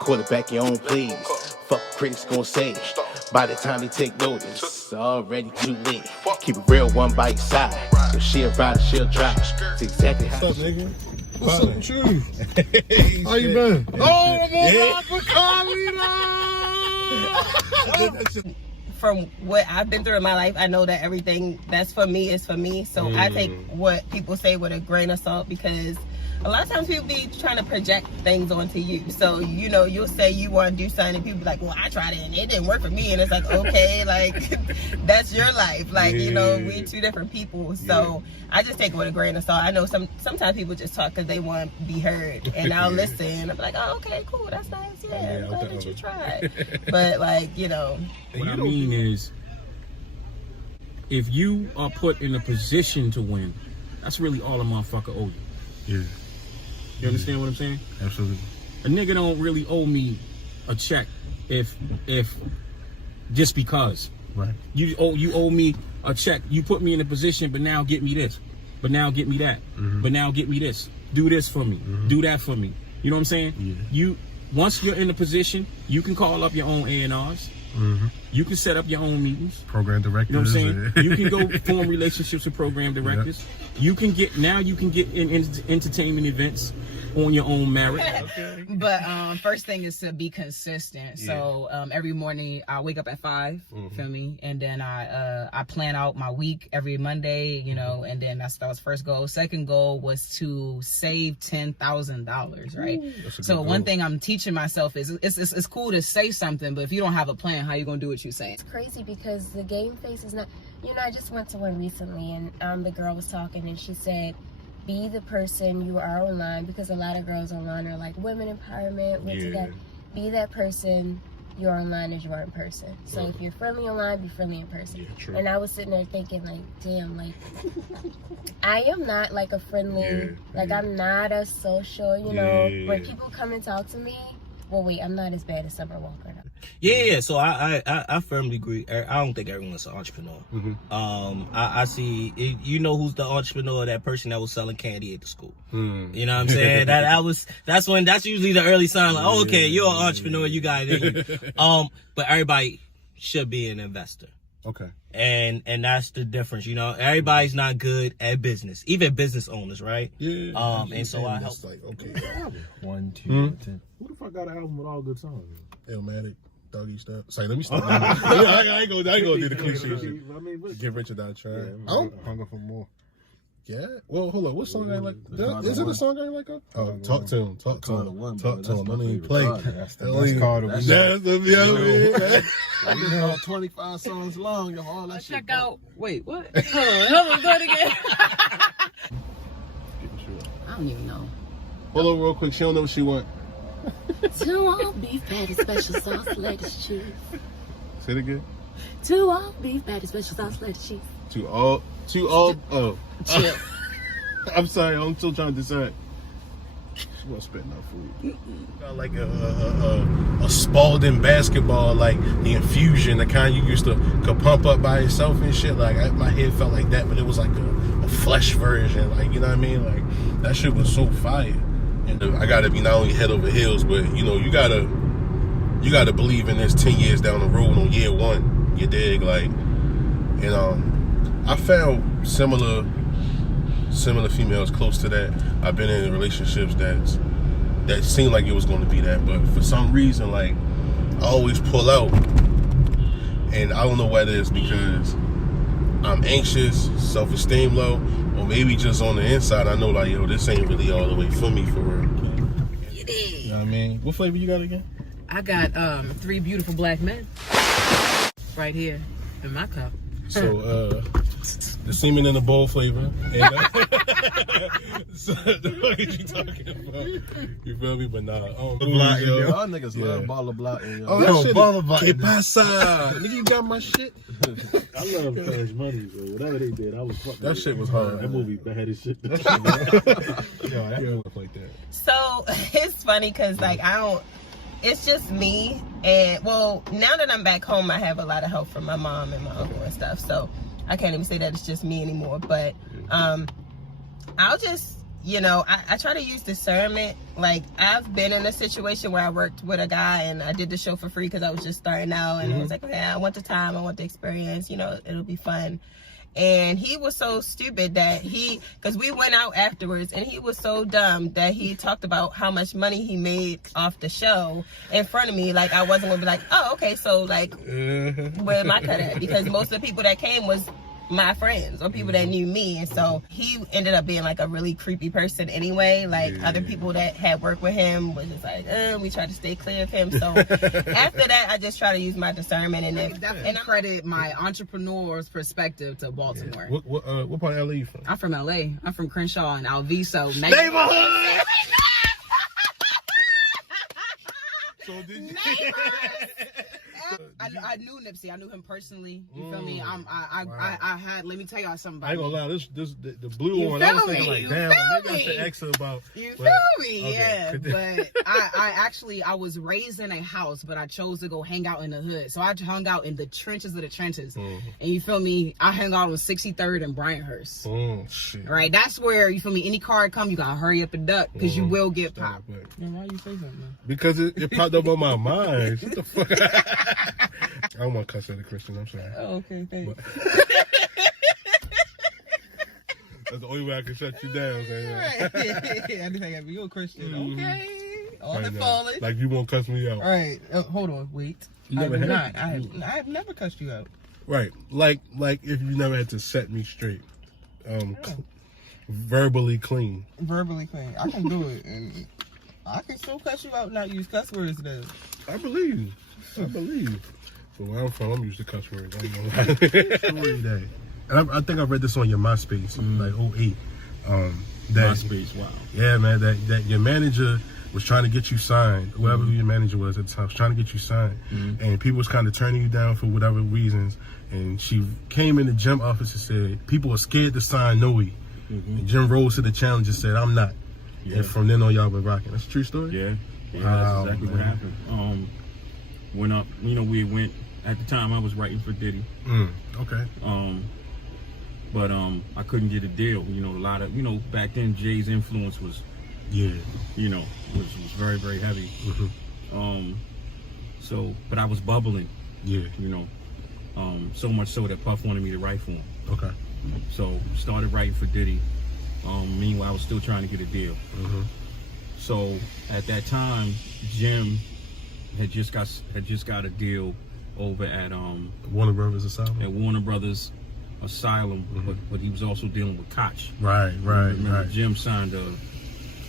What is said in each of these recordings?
Quarterback your own plays. Fuck critics gon' say. By the time they take notice, already too late. Keep it real, one by your side. So she'll ride, she'll drive. It's exactly how. What's up, nigga? What's up with you? How you been? Oh, I'm on From what I've been through in my life, I know that everything that's for me is for me. So I take what people say with a grain of salt, because a lot of times people be trying to project things onto you. So, you know, you'll say you want to do something and people be like, well, I tried it and it didn't work for me. And it's like, okay, like, that's your life. Like, you know, we two different people. So I just take it with a grain of salt. I know sometimes people just talk because they want to be heard. And I'll listen. I'm like, oh, okay, cool. That's nice. Yeah, I'm glad that you tried. But, like, you know. What I mean is, if you are put in a position to win, that's really all a motherfucker owe you. Yeah. You understand what I'm saying? Absolutely. A nigga don't really owe me a check if just because. Right. You owe me a check. You put me in a position, but now get me this. But now get me that. But now get me this. Do this for me. Do that for me. You know what I'm saying? Yeah. Once you're in a position, you can call up your own A&Rs. You can set up your own meetings. Program directors. You know what I'm saying? You can go form relationships with program directors. Yep. You can get in entertainment events on your own merit. But first thing is to be consistent. So every morning I wake up at 5, feel me? And then I plan out my week every Monday, you know, and then that was first goal. Second goal was to save $10,000, right? So one thing I'm teaching myself is it's cool to say something, but if you don't have a plan, how you gonna do what you say? It's crazy because the game face is not, you know, I just went to one recently and the girl was talking and she said, be the person you are online, because a lot of girls online are like women empowerment, be that person you're online as you are in person. So if you're friendly online, be friendly in person. And I was sitting there thinking like, damn, like I am not like a friendly, like I'm not a social, you know, when people come and talk to me, well wait, I'm not as bad as Summer Walker now. Yeah, so I firmly agree. I don't think everyone's an entrepreneur. I see, you know who's the entrepreneur? That person that was selling candy at the school. You know what I'm saying? That's usually the early sign, like, oh, okay, you're an entrepreneur, you got it in you. But everybody should be an investor. Okay. And that's the difference, you know. Everybody's not good at business, even business owners, right? Yeah. And so I help. Like, okay. 1, 2, 10. Who the fuck got an album with all good songs? Illmatic, Doggy Step. Say, let me stop. I ain't gonna do the cliche shit. I mean, Get Rich or Die Trying. I don't hunger for more. Yeah. Well, hold on. What song I like? Is it a song I like? Oh, Talk to Him. Talk to Him. Talk to Him. Don't even play. That's called a That's you know, 25 songs long. Yo, all that shit. Check out. Wait, what? Hold on, do it again. I don't even know. Hold on real quick. She don't know what she want. To all beef patty, special sauce, lettuce, cheese. Say it again. To all beef patty, special sauce, lettuce, cheese. To all, oh. I'm sorry, I'm still trying to decide. She wasn't spitting out food. Got like a Spalding basketball, like the infusion, the kind you used to could pump up by itself and shit. Like my head felt like that, but it was like a flesh version. Like, you know what I mean? Like that shit was so fire. And I gotta be not only head over heels, but you know, you gotta believe in this 10 years down the road on year 1. You dig? Like, and I found similar females close to that. I've been in relationships that seemed like it was going to be that, but for some reason, like, I always pull out, and I don't know whether it's because I'm anxious, self-esteem low, or maybe just on the inside I know, like, yo, this ain't really all the way for me, for real. You know what I mean? What flavor you got again? I got 3 beautiful black men right here in my cup. So, the semen in the bowl flavor. And, so, what are you talking about? You feel me? But nah. Y'all niggas love baller blocking. Oh, that shit. ¿Qué pasa? Nigga, you got my shit? I love Cash Money, so whatever they did, I was fucking. That shit was hard. That movie bad as shit. Yo, that movie was like that. So it's funny because like it's just me, and well, now that I'm back home, I have a lot of help from my mom and my uncle and stuff, so I can't even say that it's just me anymore. But I'll just you know, I try to use discernment. Like, I've been in a situation where I worked with a guy and I did the show for free because I was just starting out, and I was like, okay, I want the time, I want the experience, you know, it'll be fun. And he was so stupid that because we went out afterwards, and he was so dumb that he talked about how much money he made off the show in front of me. Like, I wasn't gonna be like, oh, okay, so like, where am I cut at? Because most of the people that came was my friends or people that knew me, and so he ended up being like a really creepy person anyway. Like, other people that had worked with him was just like, we tried to stay clear of him. So after that, I just try to use my discernment, and I credit my entrepreneur's perspective to Baltimore. What part of LA you from? I'm from LA. I'm from Crenshaw and Alviso Neighborhood. So did you? I knew Nipsey. I knew him personally. You feel me? I had. Let me tell y'all something about I ain't gonna lie. The blue you one. I was feel thinking me? like, You damn, feel maybe I should ask her about. You feel me? Okay. Yeah. But I was raised in a house, but I chose to go hang out in the hood. So I hung out in the trenches of the trenches. And you feel me? I hung out on 63rd and Bryanthurst. Oh shit. Right. That's where, you feel me? Any car come, you gotta hurry up and duck because you will get popped. Why you say something? Because it popped up on my mind. What the fuck? I don't want to cuss at a Christian. I'm sorry. Oh, okay, thanks. That's the only way I can shut you down, man. I just gotta be a Christian. Okay. On the Right now. falling. Like you won't cuss me out. All right. Hold on. Wait. You I never have had? not. I have never cussed you out. Right. Like if you never had to set me straight. Verbally clean. Verbally clean. I can do it, and I can still cuss you out and not use cuss words though. I believe. But where I'm from, I'm used to cuss words. I ain't gonna lie. And I think I read this on your MySpace, like 08. That, MySpace, wow. Yeah, man, that your manager was trying to get you signed, whoever who your manager was at the time, was trying to get you signed. And people was kind of turning you down for whatever reasons. And she came in the gym office and said, people are scared to sign Noe. And Jim rose to the challenge and said, I'm not. Yeah. And from then on, y'all been rocking. That's a true story? Yeah, Wow, that's exactly what happened. Went up, we went, at the time I was writing for Diddy. Okay. But I couldn't get a deal. A lot of, back then Jay's influence was, was very, very heavy. But I was bubbling. Yeah. So much so that Puff wanted me to write for him. Okay. So started writing for Diddy. Meanwhile, I was still trying to get a deal. So at that time, Jim had just got a deal over at Warner Brothers Asylum. At Warner Brothers Asylum, but he was also dealing with Koch. Right. Jim signed a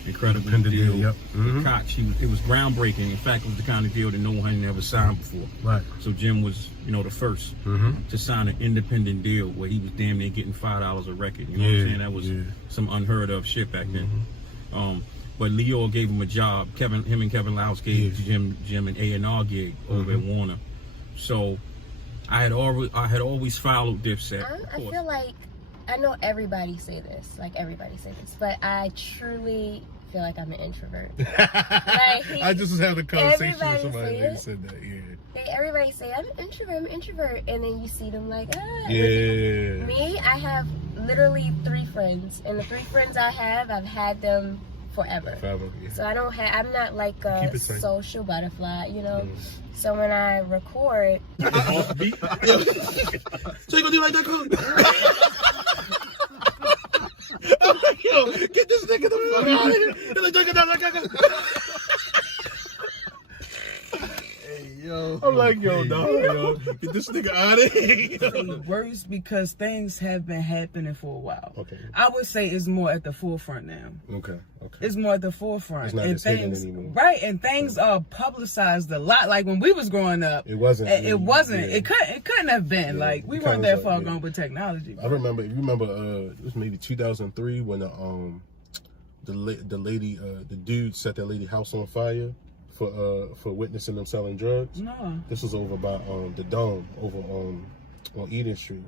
incredible deal with Koch. It was groundbreaking. In fact, it was the kind of deal that no one had ever signed before. Right. So Jim was, the first to sign an independent deal where he was damn near getting $5 a record. You know what I'm saying? That was some unheard of shit back then. But Leo gave him a job. Him and Kevin Louse gave Jim an A&R gig over at Warner. So I had always followed Dipset. I feel like, I know everybody say this, but I truly feel like I'm an introvert. I just was having a conversation with somebody that said that. Everybody say I'm an introvert, and then you see them like, Yeah. Me, I have literally 3 friends, and the 3 friends I have, I've had them forever. So I'm not like a social butterfly, So when I record, So you gonna do like that, cool? I'm like, yo, get this nigga the fuck out of here. I'm like, yo, dog, get this nigga out of here. It's worse because things have been happening for a while. Okay. I would say it's more at the forefront now. Okay. It's more at the forefront. It's not and as hidden things, anymore. right? And things are publicized a lot. Like when we was growing up, it wasn't. It wasn't. Yeah. It couldn't have been. Yeah. Like we weren't that far gone with technology. I remember. If you remember, it was maybe 2003 when the dude set that lady house on fire for witnessing them selling drugs. No. This was over by the Dome over on Eden Street,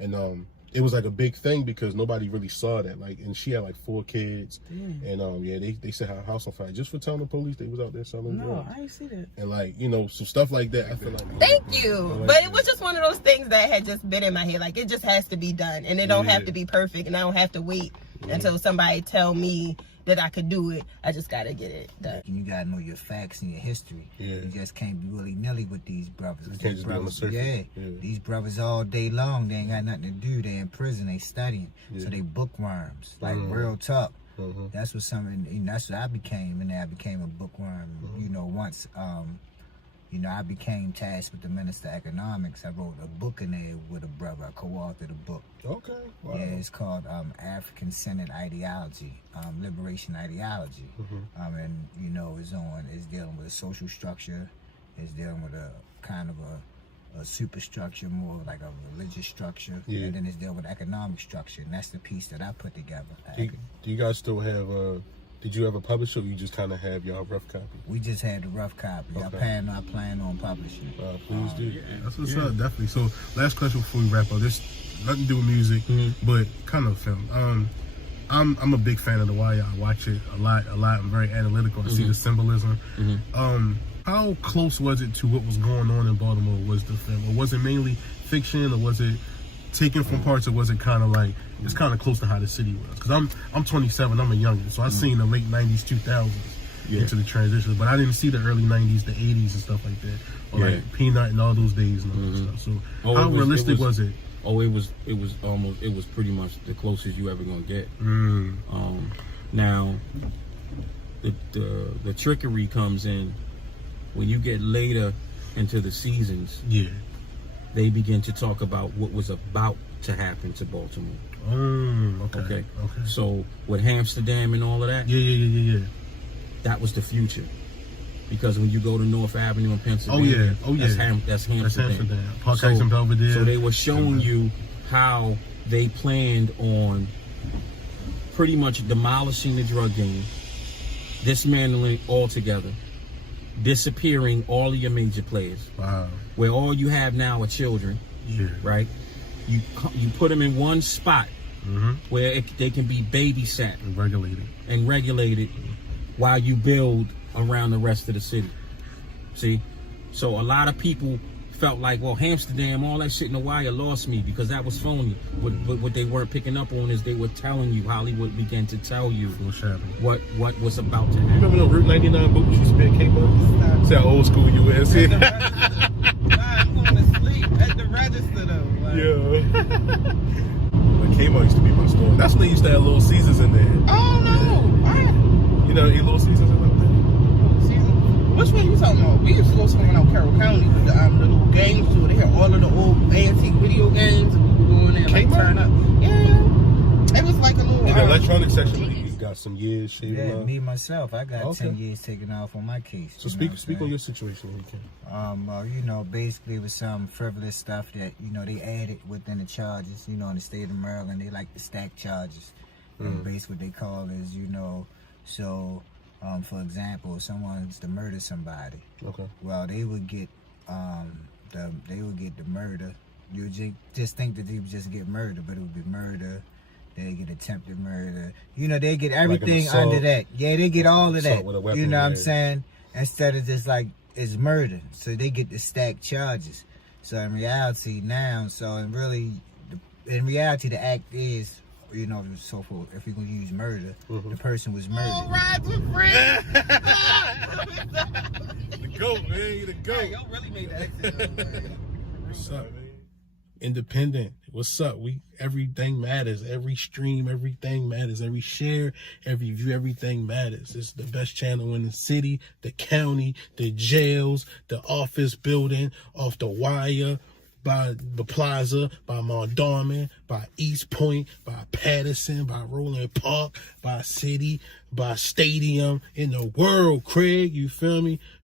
and it was like a big thing because nobody really saw that. Like, and she had like 4 kids, and they set her house on fire just for telling the police they was out there selling drugs. No, I didn't see that. And like, so stuff like that. I feel like. Thank you. But it was just one of those things that had just been in my head. Like, it just has to be done, and it don't have to be perfect, and I don't have to wait Until somebody tell me that I could do it, I just gotta get it done. You gotta know your facts and your history. Yeah. You just can't be willy-nilly with these brothers. You can't just be on the surface. Yeah. These brothers all day long, they ain't got nothing to do. They in prison, they studying. So they bookworms. Like real talk. That's what that's what I became, and I became a bookworm. You know, once you know, I became tasked with the Minister of Economics. I wrote a book in there with a brother. I co-authored a book. Okay. Wow. Yeah, it's called African-Centered Ideology, Liberation Ideology. And, you know, it's dealing with a social structure. It's dealing with a kind of a superstructure, more like a religious structure. Yeah. And then it's dealing with economic structure. And that's the piece that I put together. Do you guys still have did you ever publish it, or you just kind of have your rough copy? We just had the rough copy. Okay. I plan on publishing it. Please do. That's what's up, definitely. So, last question before we wrap up. This nothing to do with music, but kind of film. I'm a big fan of The Wire. I watch it a lot. I'm very analytical. I see the symbolism. How close was it to what was going on in Baltimore? Was the film, or was it mainly fiction, or was it taken from parts, or was it kind of like it's kind of close to how the city was? Because I'm 27, I'm a youngin', so I've seen the late 90s, 2000s into the transition, but I didn't see the early 90s, the 80s and stuff like that, or like Peanut and all those days and all that stuff. So how realistic was it? Oh, it was pretty much the closest you ever gonna get. Now the trickery comes in when you get later into the seasons. Yeah, they begin to talk about what was about to happen to Baltimore. Okay. So with Amsterdam and all of that. Yeah. That was the future. Because when you go to North Avenue in Pennsylvania, that's Amsterdam. Park Heights and Belvedere. So they were showing you how they planned on pretty much demolishing the drug game, dismantling altogether, disappearing all of your major players. Wow. Where all you have now are children. Yeah. Right? You put them in one spot where they can be babysat and regulated while you build around the rest of the city. See? So a lot of people felt like, well, Amsterdam, all that shit in The Wire lost me because that was phony. But what they weren't picking up on is they were telling you, Hollywood began to tell you what was about to happen. You remember the Route 99 book you spent K-Bus? See how old school you is. I'm going to sleep at the register though. Like. Yeah. When Kmart used to be my store. That's when they used to have Little Caesars in there. Oh no! You know, eat Little Caesars in there? Which one you talking about? We used to go somewhere out Carroll County with the little game store. They had all of the old antique video games, and we would go in there and like turn up. Yeah, it was like a little. In the electronic section, you got some years shaving off. Yeah, me myself, I got 10 years taken off on my case. So speak on your situation when you can. Well, you know, basically it was some frivolous stuff that, you know, they added within the charges. You know, in the state of Maryland, they like to stack charges. And basically what they call is, you know, so for example, if someone's to murder somebody, well, they would get the murder. You just think that they would just get murder, but it would be murder. They get attempted murder. You know, they get everything like under that. Yeah, they get all of that. You know what I'm saying? Instead of just like it's murder, so they get the stacked charges. So in reality now, in reality, the act is, you know, so for if we're gonna use murder, the person was murdered. All right, with friends. The goat, man, you the goat. Y'all really made the exit. What's up, man? Independent. What's up? Everything matters. Every stream, everything matters. Every share, every view, everything matters. It's the best channel in the city, the county, the jails, the office building, off the Wire, by the Plaza, by Mondawmin, by East Point, by Patterson, by Roland Park, by City, by Stadium, in the world, Craig, you feel me?